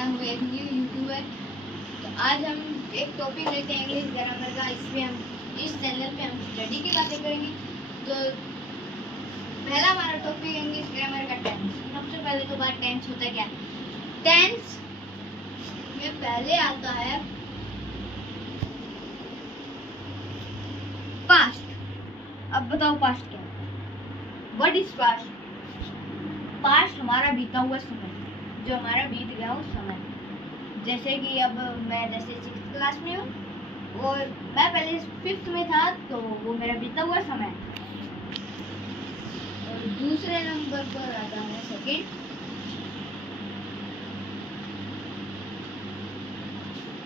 मैं हूँ एक न्यू यूट्यूबर। तो आज हम एक टॉपिक लेते हैं इंग्लिश ग्रामर का। इसमें हम इस चैनल पे हम स्टडी की बातें करेंगे। तो पहला हमारा टॉपिक इंग्लिश ग्रामर का टेंस। सबसे पहले तो बात टेंस होता है क्या। टेंस में पहले आता है पास्ट। अब बताओ पास्ट क्या है। What is past? पास्ट हमारा बीता हुआ समय, जो हमारा बीत गया उस समय। जैसे कि अब मैं जैसे 6th क्लास में हूँ और मैं पहले 5th में था, तो वो मेरा बीता हुआ समय। और दूसरे नंबर पर आता है सेकंड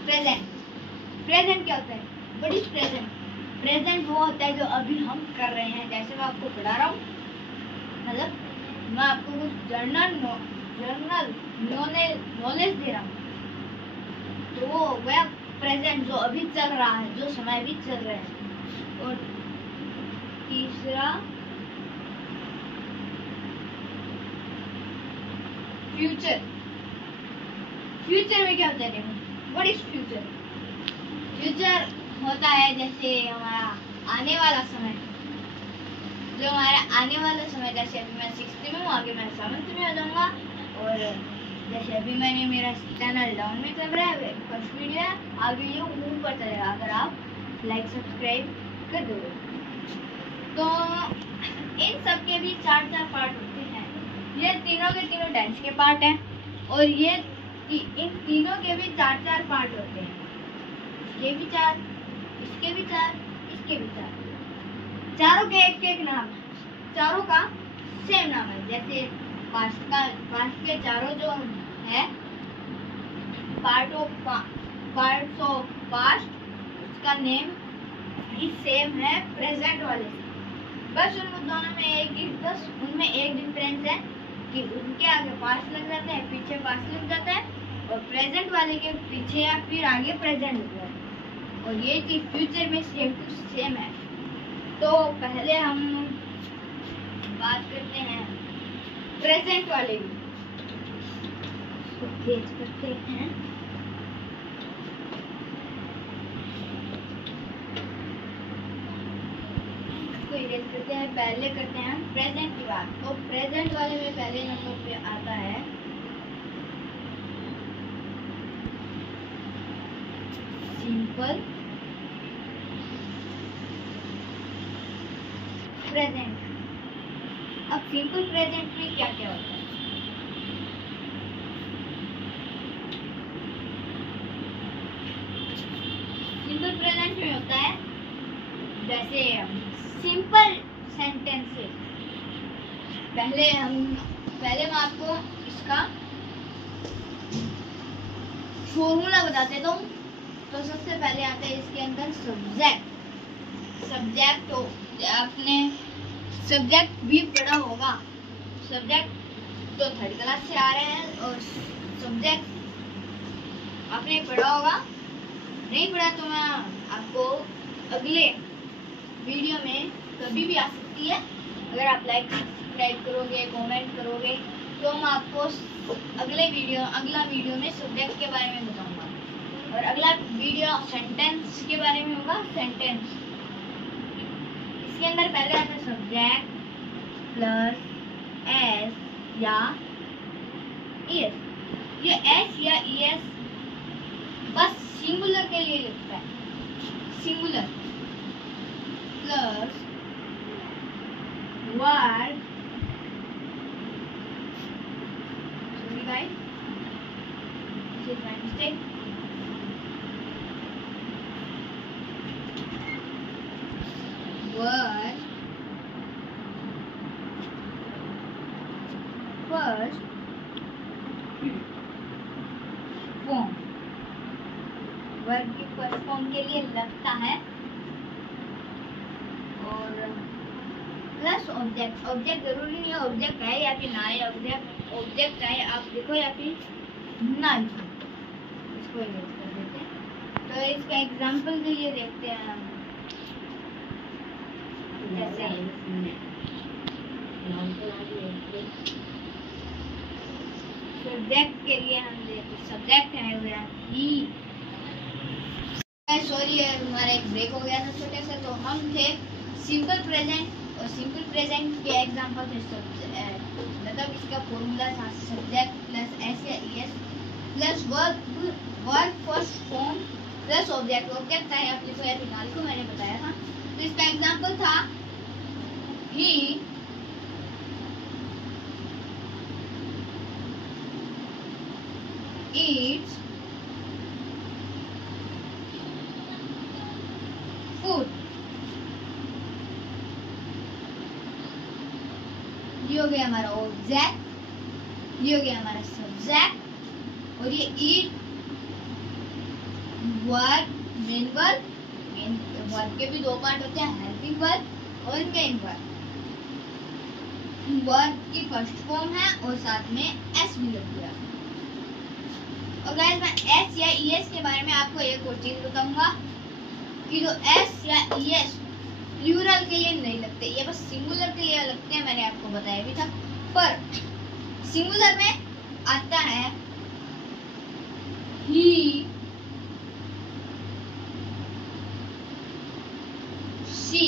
प्रेजेंट। प्रेजेंट क्या होता है? What is present? प्रेजेंट वो होता है जो अभी हम कर रहे हैं। जैसे मैं आपको पढ़ा रहा हूँ, मतलब मैं आपको कुछ जर्नल नॉलेज दे रहा हूँ, तो वो हो गया प्रेजेंट, जो अभी चल रहा है, जो समय अभी चल रहा है। और तीसरा फ्यूचर। फ्यूचर में क्या होता है? देखो, व्हाट इज फ्यूचर? फ्यूचर होता है जैसे हमारा आने वाला समय, जो हमारा आने वाला समय। जैसे अभी मैं 6th में हूँ, आगे मैं 7th में आ जाऊँगा। और जैसे अभी मैंने मेरा चैनल डाउन में चल रहा है, फर्स्ट वीडियो है, आगे ये ऊपर चलेगा अगर आप लाइक सब्सक्राइब कर दोगे। तो इन सब के भी 4 पार्ट होते हैं। ये तीनों के तीनों टेंस के पार्ट हैं, और ये इन तीनों के भी 4 पार्ट होते हैं। इसके भी 4, इसके भी 4, इसके भी 4। चारों के एक नाम है, चारों का सेम नाम है। जैसे पास्ट के चारों जो है पार्ट्स ऑफ पास्ट, उसका नेम भी सेम है प्रेजेंट वाले से। बस उनमें एक डिफरेंस है कि उनके आगे पास्ट लग जाता है, पीछे पास्ट लग जाता है, और प्रेजेंट वाले के पीछे या फिर आगे प्रेजेंट लग जाता है। और ये चीज फ्यूचर में सेम टू सेम है। तो पहले हम बात करते हैं प्रेजेंट वाले की। इसको तेज करते हैं। इसको इरेज करते हैं। पहले करते हैं प्रेजेंट की बात। तो प्रेजेंट वाले में पहले नंबर पे आता है सिंपल प्रेजेंट। अब सिंपल प्रेजेंट में क्या क्या होता है? सिंपल प्रेजेंट में होता है जैसे सिंपल सेंटेंसेस। पहले मैं आपको इसका फॉर्मूला बता देता हूँ। तो सबसे पहले आता है इसके अंदर सब्जेक्ट। सब्जेक्ट तो आपने सब्जेक्ट भी पढ़ा होगा। सब्जेक्ट तो 3rd क्लास से आ रहे हैं, और सब्जेक्ट आपने पढ़ा होगा। नहीं पढ़ा तो मैं आपको अगले वीडियो में कभी भी आ सकती है। अगर आप लाइक सब्सक्राइब करोगे, कमेंट करोगे, तो मैं आपको अगला वीडियो में सब्जेक्ट के बारे में बताऊंगा। और अगला वीडियो सेंटेंस के बारे में होगा। सेंटेंस इसके अंदर पहले आता है सब्जेक्ट प्लस एस या ईएस। ये एस या ईएस बस सिंगुलर के लिए लिखता है। Singular plus verb, sorry guys, this is my mistake. Verb first form, verb की फर्स्ट फॉर्म के लिए लगता है। और प्लस ऑब्जेक्ट। ऑब्जेक्ट जरूरी नहीं है ऑब्जेक्ट है या फिर ना है। ऑब्जेक्ट चाहे आप लिखो या फिर ना लिखो, इसको यूज कर देते हैं। तो इसका एग्जांपल के लिए देखते हैं हम। जैसे सब्जेक्ट के लिए हम सब्जेक्ट है हुआ ही। सॉरी यार, हमारा एक ब्रेक हो गया था छोटे से। तो हम थे सिंपल प्रेजेंट, और सिंपल प्रेजेंट के एग्जांपल थे मतलब इसका फॉर्मूला था सब्जेक्ट प्लस एस या es plus verb first form plus object. Object था या फिर या फिलहाल को मैंने बताया था। तो इसका एग्जांपल था ही eats food। ये हो गया हमारा ऑब्जेक्ट, ये हो गया हमारा सब्जेक्ट, और ये eat verb, main verb. Main verb के भी दो पार्ट होते हैं, हेल्पिंग वर्ब और मेन वर्ब। वर्ब की फर्स्ट फॉर्म है और साथ में एस भी लग गया। और गाइस मैं एस या ईएस के बारे में आपको एक और चीज बताऊंगा कि जो एस या ईएस प्लूरल के लिए नहीं लगते, ये बस सिंगुलर के लिए लगते हैं। मैंने आपको बताया भी था। पर सिंगुलर में आता है ही, शी,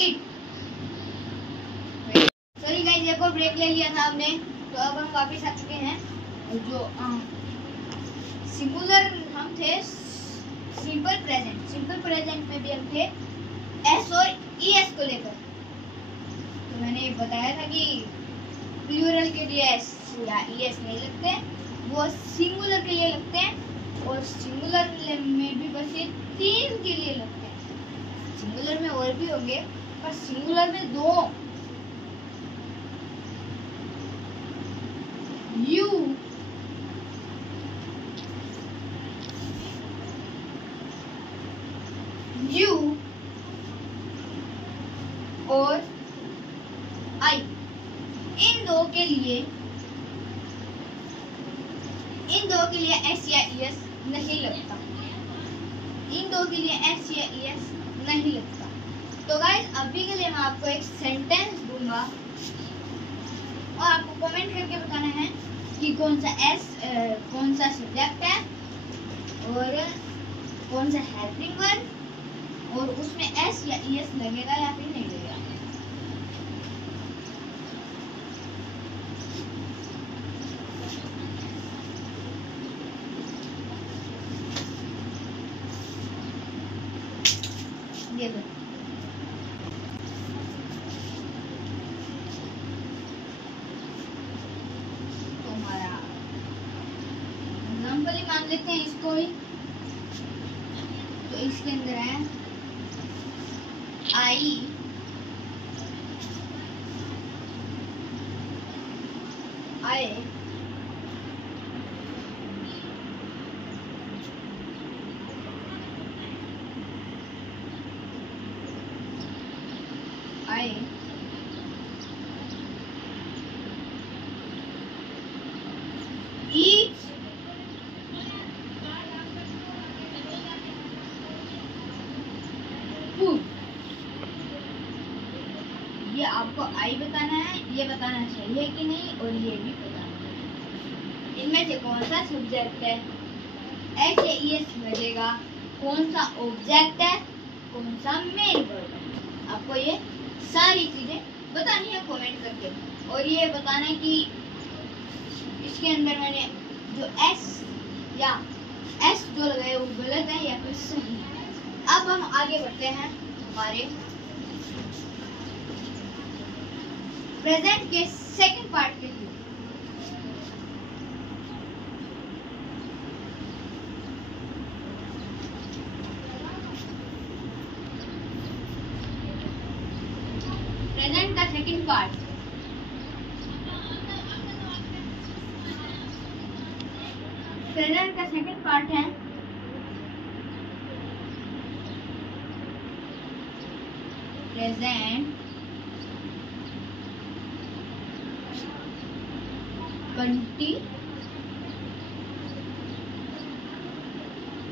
इट। सॉरी गाइस, एक और ब्रेक ले लिया था हमने, तो अब हम वापस आ चुके हैं। जो सिंगुलर हम थे सिंपल प्रेजेंट, सिंपल प्रेजेंट में भी हम थे एस और ईएस को लेकर। तो मैंने बताया था कि प्लूरल के लिए एस या ईएस नहीं लगते, वो सिंगुलर के लिए लगते हैं। और सिंगुलर में भी बस ये तीन के लिए लगते हैं। सिंगुलर में और भी होंगे, पर सिंगुलर में दो, यू और आई। इन दो के लिए एस या ईएस नहीं लगता, इन दो के लिए एस या ईएस नहीं लगता। तो गाइस अभी के लिए मैं आपको एक सेंटेंस दूंगा और आपको कमेंट करके बताना है कि कौन सा सब्जेक्ट है और कौन सा हेल्पिंग वर्ब, और उसमें एस या ईएस लगेगा या फिर नहीं लगेगा। ये लो। तो हमारा एग्जाम्पल ही मान लेते हैं इसको ही। तो इसके अंदर है आई eat food। ये आपको आई बताना है, ये बताना चाहिए कि नहीं, और ये भी बताना है इनमें से कौन सा सब्जेक्ट है, एस या ईएस लगेगा, कौन सा ऑब्जेक्ट है, कौन सा मेन वर्ब है। आपको ये सारी चीजें बतानी है कमेंट करके, और ये बताना है कि इसके अंदर मैंने जो एस या एस जो लगाया वो गलत है या फिर सही है। अब हम आगे बढ़ते हैं हमारे प्रेजेंट के सेकंड पार्ट के लिए। प्रेजेंट का सेकंड पार्ट, प्रेजेंट का सेकंड पार्ट है प्रेजेंट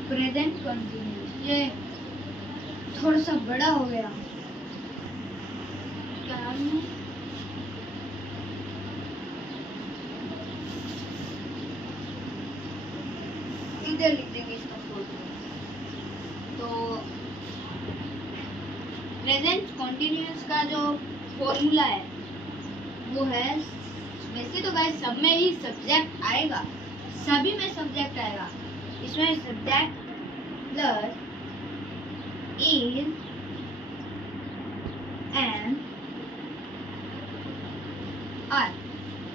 प्रेजेंट कंटिन्यूस। ये थोड़ा सा बड़ा हो गया, क्या सीधे लिख देंगे इसका फॉर्मूला। तो प्रेजेंट कॉन्टिन्यूअस का जो फॉर्मूला है वो है, वैसे तो गाइस सब में ही सब्जेक्ट आएगा, सभी में सब्जेक्ट आएगा, इसमें subject plus is and are.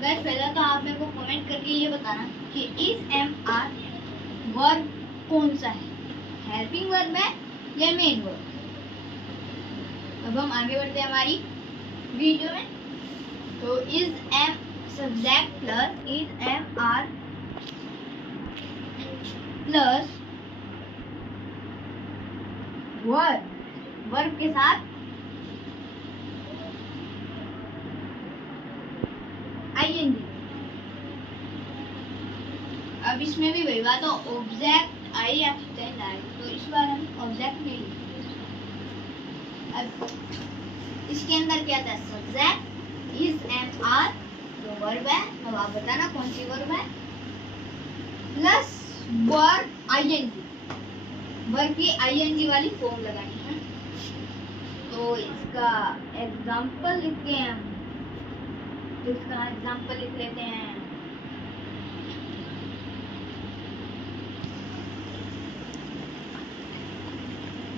Guys पहले तो आप मेरे को कमेंट करके ये बताना कि इज एम आर वर्ब कौन सा है, हेल्पिंग वर्ब है या मेन वर्ब। अब हम आगे बढ़ते हैं हमारी वीडियो में। तो is am subject plus is am are plus verb के साथ आईएनजी। अब इसमें भी वही बात, तो ऑब्जेक्ट आई या तो इस बार हम ऑब्जेक्ट नहीं लिखेंगे। अब इसके अंदर क्या था, सब्जेक्ट इज एम आर जो वर्ब है, अब आप बताना कौन सी वर्ब है, प्लस वर्ब आईएनजी, वर्ब की आईएनजी वाली फॉर्म लगानी है। तो इसका एग्जांपल लिखते हैं हम, तो इसका एग्जांपल लिख लेते हैं।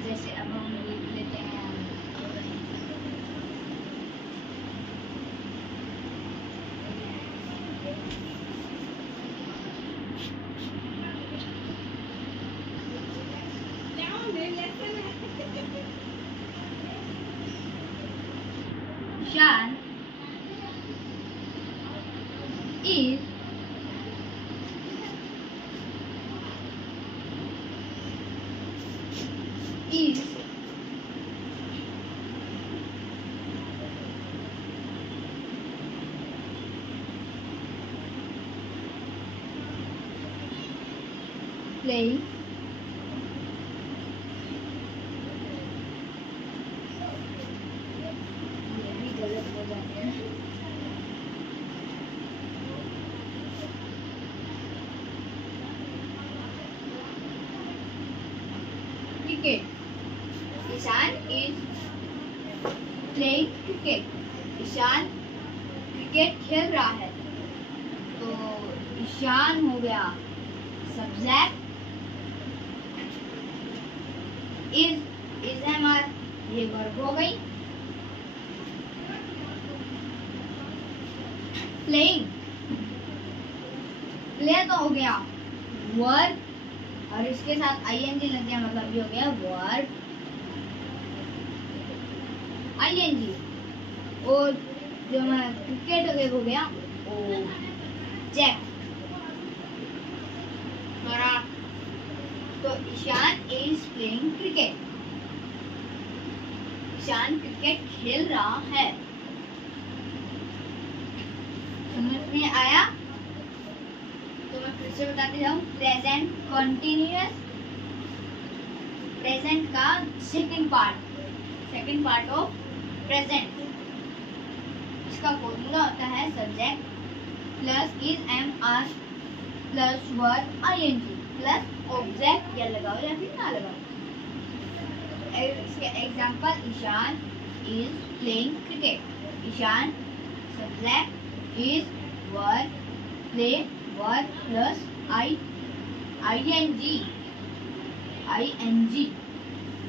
जैसे अब हम लिख लेते हैं Shan is playing cricket. Ishan is playing cricket. Ishan cricket खेल रहा है। तो ईशान हो गया सब्जेक्ट, इज एमआर ये वर्ब हो गई, प्लेइंग प्ले तो हो गया वर्ब और इसके साथ आईएनजी लग गया, मतलब ये हो गया वर्ब आईएनजी। और जो हमारा क्रिकेट हो गया ऑब्जेक्ट। तो Ishan is playing cricket, Ishan cricket खेल रहा है। समझ में आया? तो मैं फिर से बताते जाऊं, प्रेजेंट कॉन्टिन्यूअस, प्रेजेंट का सेकंड पार्ट ऑफ प्रेजेंट, इसका फॉर्मूला होता है subject plus is am are plus verb ING plus object, या लगाओ या फिर ना लगाओ। इसके example, Ishan is playing cricket, Ishan subject is verb play verb plus ING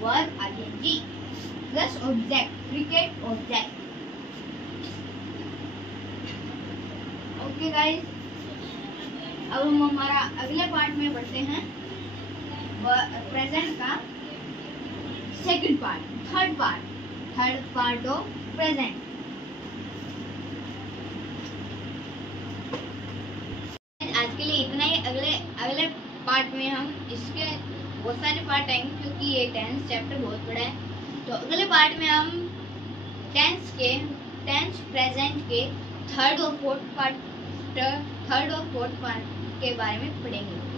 verb ING plus object cricket object. Okay guys, अब हम हमारा अगले पार्ट में बढ़ते हैं, प्रेजेंट का थर्ड पार्ट ऑफ प्रेजेंट। आज के लिए इतना ही। अगले पार्ट में हम इसके बहुत सारे पार्ट आएंगे क्योंकि ये 10th चैप्टर बहुत बड़ा है। तो अगले पार्ट में हम टेंस प्रेजेंट के थर्ड और फोर्थ पार्ट के बारे में पढ़ेंगे।